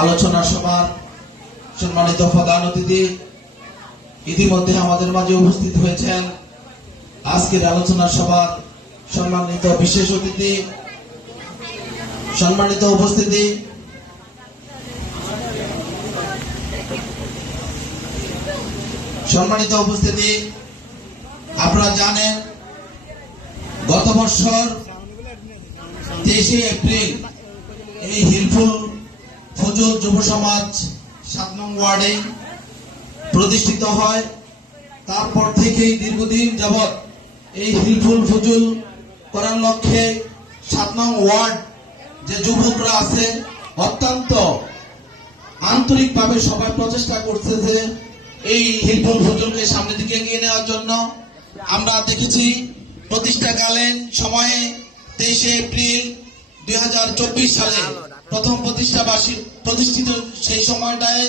আলোচনা সভার সম্মানিত প্রধান অতিথি ইতিমধ্যে আমাদের মাঝে উপস্থিত হয়েছেন আজকের আলোচনা সভার সম্মানিত বিশেষ অতিথি, সম্মানিত উপস্থিতি। সম্মানিত উপস্থিতি, আপনারা জানেন গত বছর তেইশে এপ্রিল এই হিলফুল ফজল যুব সমাজ সাত নং ওয়ার্ডে প্রতিষ্ঠিত হয়। তারপর থেকেই দীর্ঘদিন যাবৎ এই হিলফুল ফজল করার লক্ষ্যে সাত নং ওয়ার্ড যে যুবকরা আছে, অত্যন্ত আন্তরিকভাবে সবাই প্রচেষ্টা করছে যে এই হিলফুল ফজলকে সামনের দিকে এগিয়ে নেওয়ার জন্য। আমরা দেখেছি প্রতিষ্ঠাকালীন সময়ে তেইশে এপ্রিল দুই হাজার চব্বিশ সালে প্রথম প্রতিষ্ঠাবাসী প্রতিষ্ঠিত সেই সময়টায়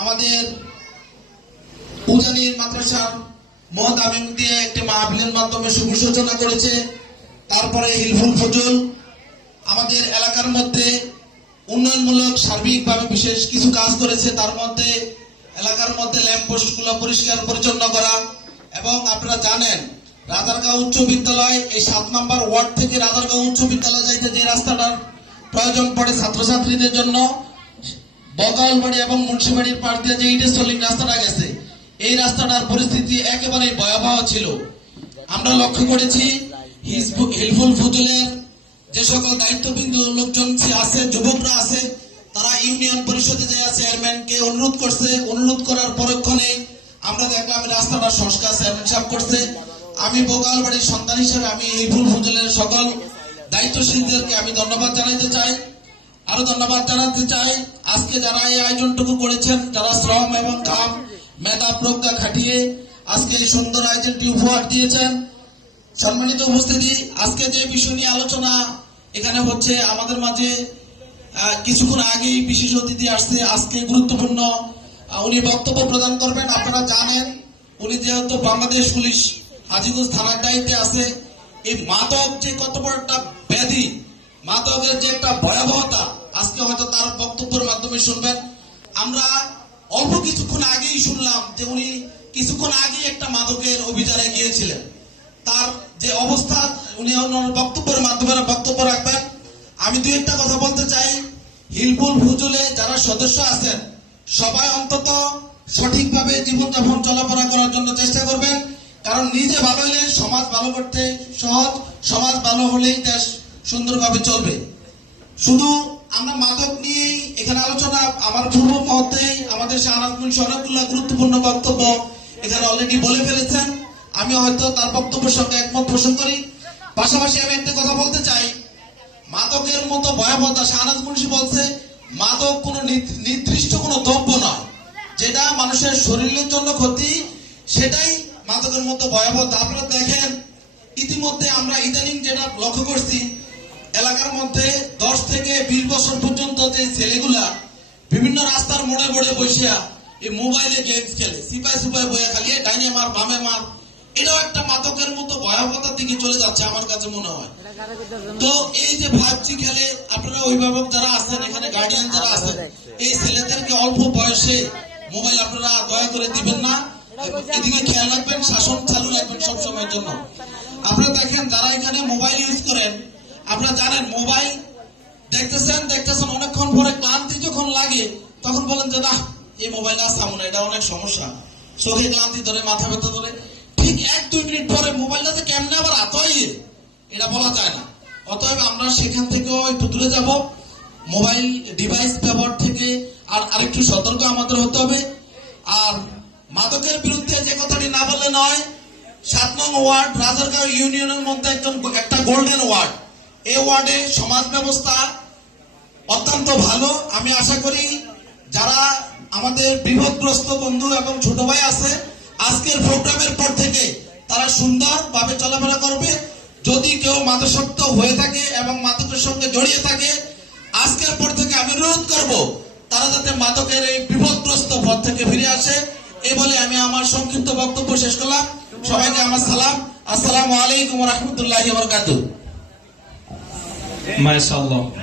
আমাদের উজানির মাদ্রাসার মহৎ আমিন দিয়ে একটি মাহফিলের মাধ্যমে শুভ সূচনা করেছে। তারপরে হিলফুল ফজল। আমাদের এলাকার মধ্যে উন্নয়নমূলক, সার্বিকভাবে বিশেষ কিছু কাজ করেছে। তার মধ্যে এলাকার মধ্যে ল্যাম্প পোস্টগুলো পরিষ্কার পরিচ্ছন্ন করা এবং আপনারা জানেন, রাজারগাঁও উচ্চ বিদ্যালয় এই সাত নম্বর ওয়ার্ড থেকে রাজারগাঁও উচ্চ বিদ্যালয় যাইতে যে রাস্তাটার প্রয়োজন পড়ে ছাত্রছাত্রীদের জন্য বকালবাড়ি এবং মুন্সিবাড়ির পাশ যে ইটের চলিং রাস্তাটা গেছে, এই রাস্তাটার পরিস্থিতি একেবারে ভয়াবহ ছিল। আমরা লক্ষ্য করেছি হিলফুল ফজলের যে সকল দায়িত্ববৃন্দ লোকজন আছে, যুবকরা আছে, তারা ইউনিয়ন পরিষদে যে চেয়ারম্যানকে অনুরোধ করছে। অনুরোধ করার পরক্ষণে আমরা দেখলাম রাস্তাটা সংস্কার চেয়ারম্যান সাহেব করছে। আমি বোগালবাড়ির সন্তান হিসেবে আমি হিলফুল ফজলের সকল দায়িত্বশীলদেরকে আমি ধন্যবাদ জানাইতে চাই, আরও ধন্যবাদ জানাতে চাই। আজকে যারা এই আয়োজনটুকু করেছেন যারা শ্রম এবং কাম, মেধা প্রজ্ঞা খাটিয়ে আজকে এই সুন্দর আয়োজনটি উপহার দিয়েছেন। সম্মানিত উপস্থিতি, আজকে যে বিষয় নিয়ে আলোচনা এখানে হচ্ছে, আমাদের মাঝে কিছুক্ষণ আগেই বিশেষ অতিথি আসছে। আজকে গুরুত্বপূর্ণ উনি বক্তব্য প্রদান করবেন, আপনারা জানেন, উনি যেহেতু বাংলাদেশ পুলিশ হাজিগঞ্জ থানার দায়িত্বে আছে। এই মাদক যে কত বড় একটা ব্যাধি। মাদকের যে একটা ভয়াবহতা, আজকে হয়তো তার বক্তব্যের মাধ্যমে শুনবেন। আমরা অল্প কিছুক্ষণ আগেই শুনলাম যে উনি কিছুক্ষণ আগেই একটা মাদকের অভিযানে গিয়েছিলেন। তার যে অবস্থা, উনি বক্তব্যের মাধ্যমে বক্তব্য রাখবেন। আমি দুই একটা কথা বলতে চাই। হিলফুল ফুজুলে যারা সদস্য আছেন, সবাই অন্তত সঠিকভাবে জীবনযাপন, চলাফেরা করার জন্য চেষ্টা করবেন। কারণ নিজে ভালো হলে সমাজ ভালো করতে সহজ, সমাজ ভালো হলেই দেশ সুন্দরভাবে চলবে। শুধু আমরা মাদক নিয়েই এখানে আলোচনা, আমার পূর্ব মুহূর্তে আমাদের শাহনাজমুল গুরুত্বপূর্ণ বক্তব্য এখানে অলরেডি বলে ফেলেছেন। আমি হয়তো তার বক্তব্যের সঙ্গে একমত পোষণ করি। পাশাপাশি আমি একটা কথা বলতে চাই। মাদকের মতো ভয়াবহতা শাহনাজ মুন্সি বলছে, মাদক কোনো নির্দি- নির্দিষ্ট কোনো দ্রব্য নয়। যেটা মানুষের শরীরের জন্য ক্ষতি, সেটাই মাদকের মতো ভয়াবহতা। আপনারা দেখেন, ইতিমধ্যে আমরা ইদানিং যেটা লক্ষ্য করছি এলাকার মধ্যে দশ থেকে বিশ বছর পর্যন্ত যে ছেলেগুলা বিভিন্ন রাস্তার মোড়ে মোড়ে বসিয়া এই মোবাইলে গেমস খেলে, সিপাই সুপাই বইয়া খালিয়ে ডাইনে মার, বামে মার। এটাও একটা মাদকের মতো ভয়াবহতার দিকে চলে যাচ্ছে আমার কাছে মনে হয়। তো এই যে ভাবছি খেলে, আপনারা অভিভাবক যারা আছেন, এখানে গার্ডিয়ান যারা আছেন, এই ছেলেদেরকে অল্প বয়সে মোবাইল আপনারা দয়া করে দিবেন না। এদিকে খেয়াল রাখবেন, শাসন চালু রাখবেন সবসময়ের জন্য। আপনারা দেখেন, যারা এখানে মোবাইল ইউজ করেন আপনারা জানেন, মোবাইল দেখতেছেন দেখতেছেন, অনেকক্ষণ পরে ক্লান্তি যখন লাগে, তখন বলেন যে না এই মোবাইল আর সামনে এটা অনেক সমস্যা। চোখে ক্লান্তি ধরে, মাথা ব্যথা ধরে। ঠিক এক, দুই মিনিট পরে মোবাইলটাতে কেমনে আবার আতই এটা বলা যায় না। অতএব আমরা সেখান থেকেও একটু দূরে যাব। মোবাইল ডিভাইস ব্যবহার থেকে আর আরেকটু সতর্ক আমাদের হতে হবে। আর মাদকের বিরুদ্ধে যে কথাটি না বললে নয়, সাত নং ওয়ার্ড, রাজারগাঁও ইউনিয়নের মধ্যে একদম একটা গোল্ডেন ওয়ার্ড এই ওয়ার্ডে সমাজ ব্যবস্থা অত্যন্ত ভালো। আমি আশা করি যারা আমাদের বিপদগ্রস্ত বন্ধু এবং ছোট ভাই আছে, আজকের প্রোগ্রামের পর থেকে তারা সুন্দরভাবে চলাফেরা করবে। যদি কেউ মাদকাসক্ত হয়ে থাকে এবং মাদকের সঙ্গে জড়িয়ে থাকে, আজকের পর থেকে আমি অনুরোধ করব, তারা যাতে মাদকের এই বিপদগ্রস্ত পথ থেকে ফিরে আসে। এই বলে আমি আমার সংক্ষিপ্ত বক্তব্য শেষ করলাম। সবাইকে আমার সালাম। আসসালামু আলাইকুম রহমতুল্লাহ বরকাতুহ। MashaAllah.